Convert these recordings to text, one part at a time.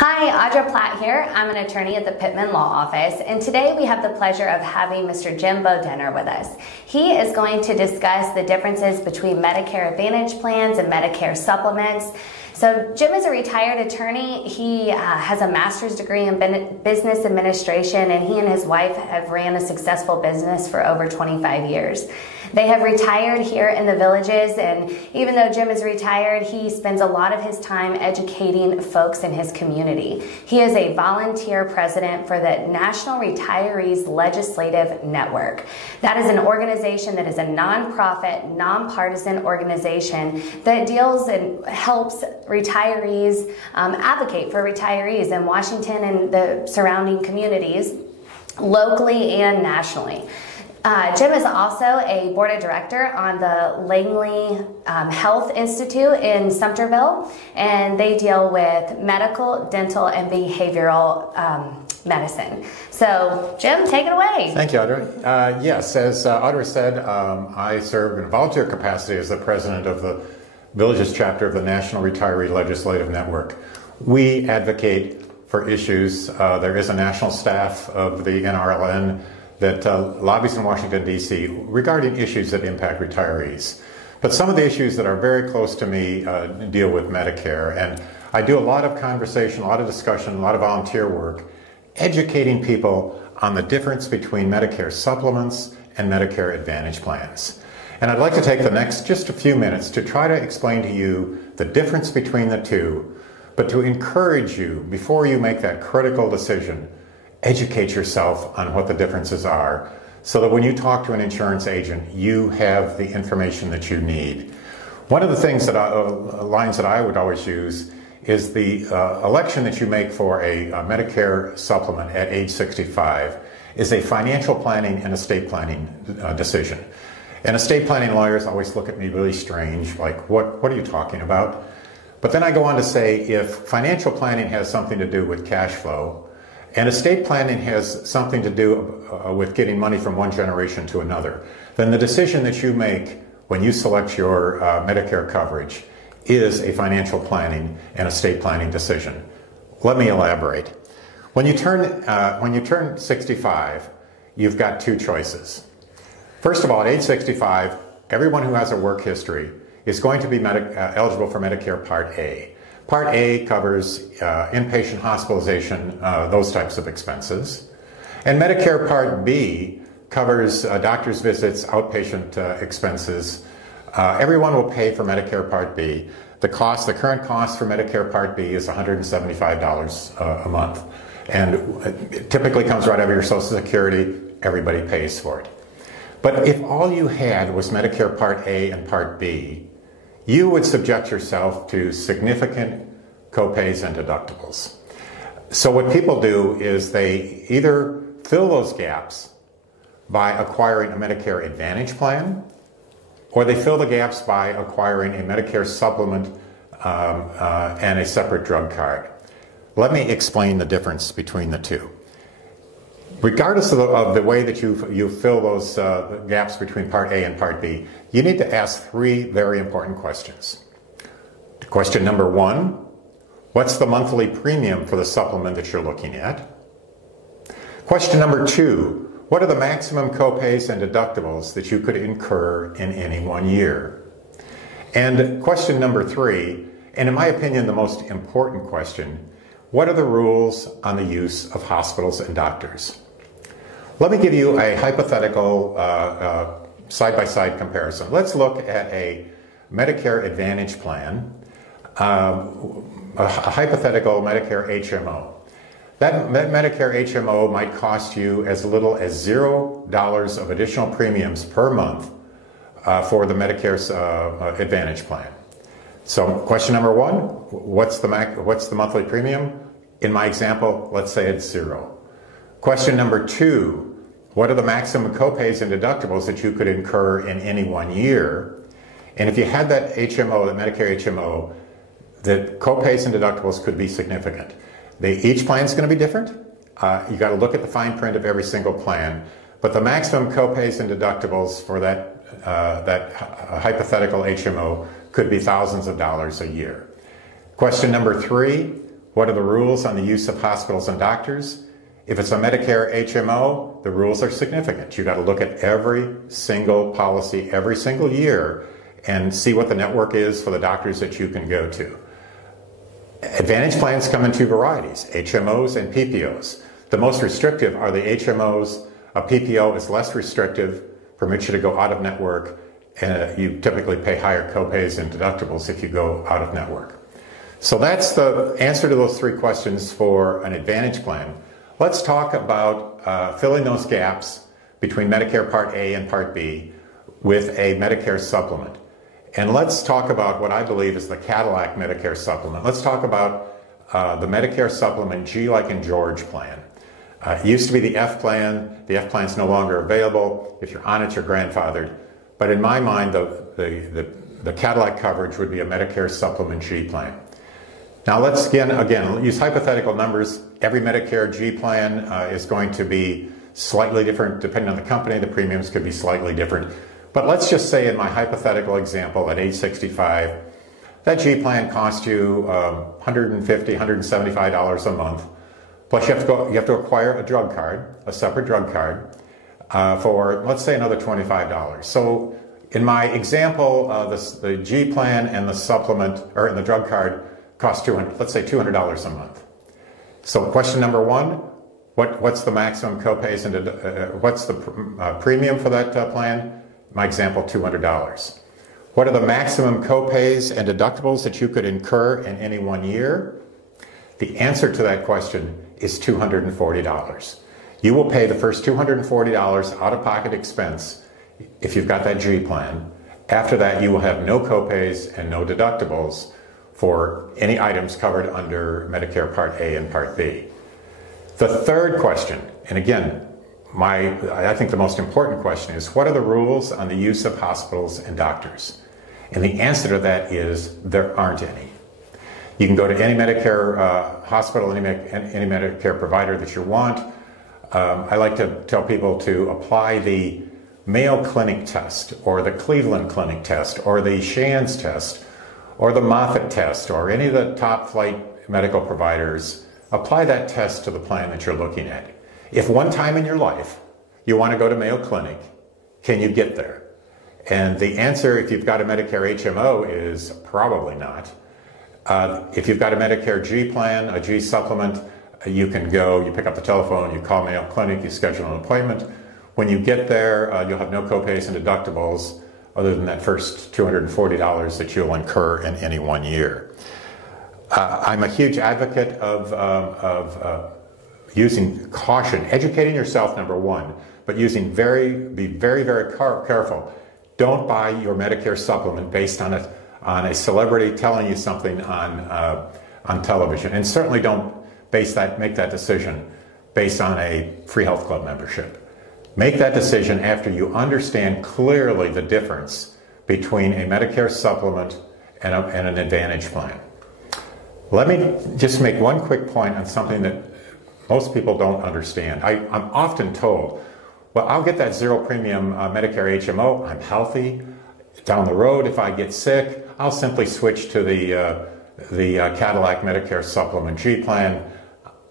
Hi, Audra Platt here. I'm an attorney at the Pittman Law Office, and today we have the pleasure of having Mr. Jim Bodenner with us. He is going to discuss the differences between Medicare Advantage plans and Medicare supplements. So Jim is a retired attorney. He has a master's degree in business administration, and he and his wife have ran a successful business for over 25 years. They have retired here in the Villages, and even though Jim is retired, he spends a lot of his time educating folks in his community. He is a volunteer president for the National Retirees Legislative Network. That is an organization that is a nonprofit, nonpartisan organization that deals and helps retirees, advocate for retirees in Washington and the surrounding communities, locally and nationally. Jim is also a board of director on the Langley Health Institute in Sumterville, and they deal with medical, dental, and behavioral medicine. So, Jim, take it away. Thank you, Audra. Yes, as Audra said, I serve in a volunteer capacity as the president of the Villages chapter of the National Retiree Legislative Network. We advocate for issues. There is a national staff of the NRLN that lobbies in Washington, D.C. regarding issues that impact retirees. But some of the issues that are very close to me deal with Medicare, and I do a lot of conversation, a lot of discussion, a lot of volunteer work, educating people on the difference between Medicare supplements and Medicare Advantage plans. And I'd like to take the next just a few minutes to try to explain to you the difference between the two, but to encourage you, before you make that critical decision, educate yourself on what the differences are so that when you talk to an insurance agent, you have the information that you need. One of the things that lines that I would always use is the election that you make for a Medicare supplement at age 65 is a financial planning and estate planning decision. And estate planning lawyers always look at me really strange, like, what are you talking about? But then I go on to say, if financial planning has something to do with cash flow, and estate planning has something to do with getting money from one generation to another, then the decision that you make when you select your Medicare coverage is a financial planning and estate planning decision. Let me elaborate. When you turn 65, you've got two choices. First of all, at age 65, everyone who has a work history is going to be eligible for Medicare Part A. Part A covers inpatient hospitalization, those types of expenses. And Medicare Part B covers doctor's visits, outpatient expenses. Everyone will pay for Medicare Part B. The current cost for Medicare Part B is $175 a month. And it typically comes right out of your Social Security. Everybody pays for it. But if all you had was Medicare Part A and Part B, you would subject yourself to significant copays and deductibles. So what people do is they either fill those gaps by acquiring a Medicare Advantage plan, or they fill the gaps by acquiring a Medicare supplement and a separate drug card. Let me explain the difference between the two. Regardless of the way that you fill those gaps between Part A and Part B, you need to ask three very important questions. Question number one, what's the monthly premium for the supplement that you're looking at? Question number two, what are the maximum copays and deductibles that you could incur in any one year? And question number three, and in my opinion the most important question, what are the rules on the use of hospitals and doctors? Let me give you a hypothetical side-by-side comparison. Let's look at a Medicare Advantage plan, a hypothetical Medicare HMO. That Medicare HMO might cost you as little as $0 of additional premiums per month for the Medicare's Advantage plan. So question number one, what's the monthly premium? In my example, let's say it's $0. Question number two, what are the maximum copays and deductibles that you could incur in any one year? And if you had that HMO, the Medicare HMO, the copays and deductibles could be significant. Each plan is going to be different. You got to look at the fine print of every single plan. But the maximum copays and deductibles for that hypothetical HMO could be thousands of dollars a year. Question number three, What are the rules on the use of hospitals and doctors? If it's a Medicare HMO, the rules are significant. You've got to look at every single policy every single year and see what the network is for the doctors that you can go to. Advantage plans come in two varieties, HMOs and PPOs. The most restrictive are the HMOs. A PPO is less restrictive, permits you to go out of network, and you typically pay higher copays and deductibles if you go out of network. So that's the answer to those three questions for an Advantage plan. Let's talk about filling those gaps between Medicare Part A and Part B with a Medicare supplement. And let's talk about what I believe is the Cadillac Medicare supplement. Let's talk about the Medicare supplement G like in George plan. It used to be the F plan. The F plan is no longer available. If you're on it, you're grandfathered. But in my mind, the Cadillac coverage would be a Medicare supplement G plan. Now let's again use hypothetical numbers. Every Medicare G plan is going to be slightly different depending on the company. The premiums could be slightly different. But let's just say in my hypothetical example at age 65, that G plan costs you $150, $175 a month. Plus you have to acquire a drug card, a separate drug card, for let's say another $25. So in my example, the G plan and the supplement, or the drug card, cost let's say $200 a month. So question number one, what's the maximum copays and what's the premium for that plan? My example, $200. What are the maximum copays and deductibles that you could incur in any 1 year? The answer to that question is $240. You will pay the first $240 out-of-pocket expense if you've got that G plan. After that, you will have no copays and no deductibles for any items covered under Medicare Part A and Part B. The third question, and again, I think the most important question is, what are the rules on the use of hospitals and doctors? And the answer to that is there aren't any. You can go to any Medicare hospital, any Medicare provider that you want. I like to tell people to apply the Mayo Clinic test, or the Cleveland Clinic test, or the Shands test, or the Moffitt test, or any of the top flight medical providers. Apply that test to the plan that you're looking at. If one time in your life you want to go to Mayo Clinic, can you get there? And the answer, if you've got a Medicare HMO, is probably not. If you've got a Medicare G plan, a G supplement, you can go, you pick up the telephone, you call Mayo Clinic, you schedule an appointment. When you get there, you'll have no copays and deductibles other than that first $240 that you'll incur in any 1 year. I'm a huge advocate of using caution, educating yourself, number one, but be very, very careful. Don't buy your Medicare supplement based on a celebrity telling you something on television, and certainly don't make that decision based on a free health club membership. Make that decision after you understand clearly the difference between a Medicare supplement and an Advantage plan. Let me just make one quick point on something that most people don't understand. I'm often told, well, I'll get that zero premium Medicare HMO. I'm healthy. Down the road, if I get sick, I'll simply switch to the Cadillac Medicare Supplement G plan.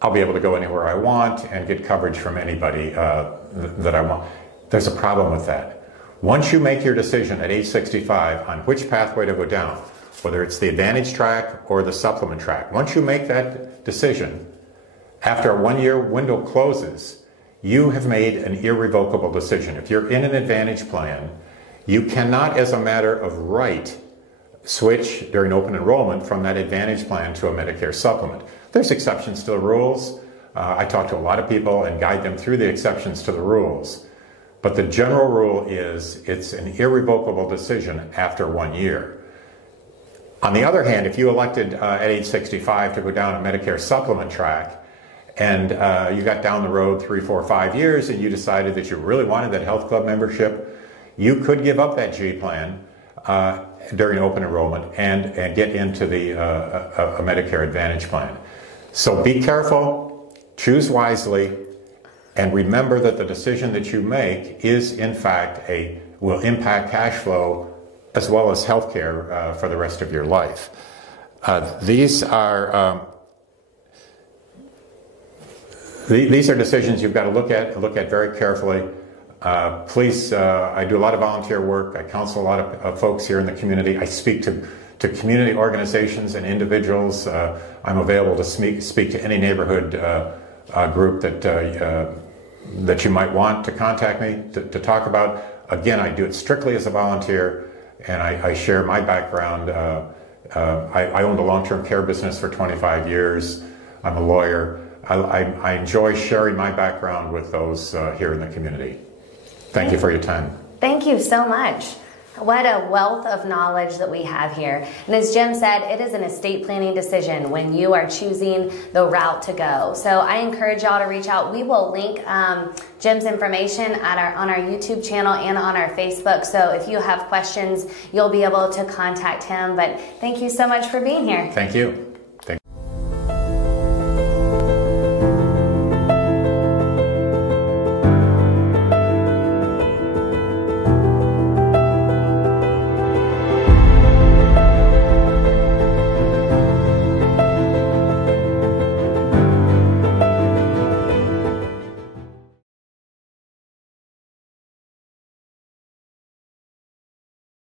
I'll be able to go anywhere I want and get coverage from anybody that I want. There's a problem with that. Once you make your decision at age 65 on which pathway to go down, whether it's the Advantage track or the supplement track, once you make that decision, after a 1 year window closes, you have made an irrevocable decision. If you're in an Advantage plan, you cannot, as a matter of right, switch during open enrollment from that Advantage plan to a Medicare supplement. There's exceptions to the rules. I talk to a lot of people and guide them through the exceptions to the rules. But the general rule is it's an irrevocable decision after 1 year. On the other hand, if you elected at age 65 to go down a Medicare supplement track, and you got down the road 3, 4, 5 years and you decided that you really wanted that health club membership, you could give up that G plan during open enrollment and get into a Medicare Advantage plan. So be careful, choose wisely, and remember that the decision that you make is in fact will impact cash flow as well as health care for the rest of your life. These are These are decisions you've got to look at very carefully. Please, I do a lot of volunteer work. I counsel a lot of folks here in the community. I speak to community organizations and individuals. I'm available to speak to any neighborhood group that you might want to contact me to talk about. Again, I do it strictly as a volunteer, and I share my background. I owned a long-term care business for 25 years. I'm a lawyer. I enjoy sharing my background with those here in the community. Thank you for your time. Thank you so much. What a wealth of knowledge that we have here. And as Jim said, it is an estate planning decision when you are choosing the route to go. So I encourage y'all to reach out. We will link Jim's information on our YouTube channel and on our Facebook. So if you have questions, you'll be able to contact him. But thank you so much for being here. Thank you.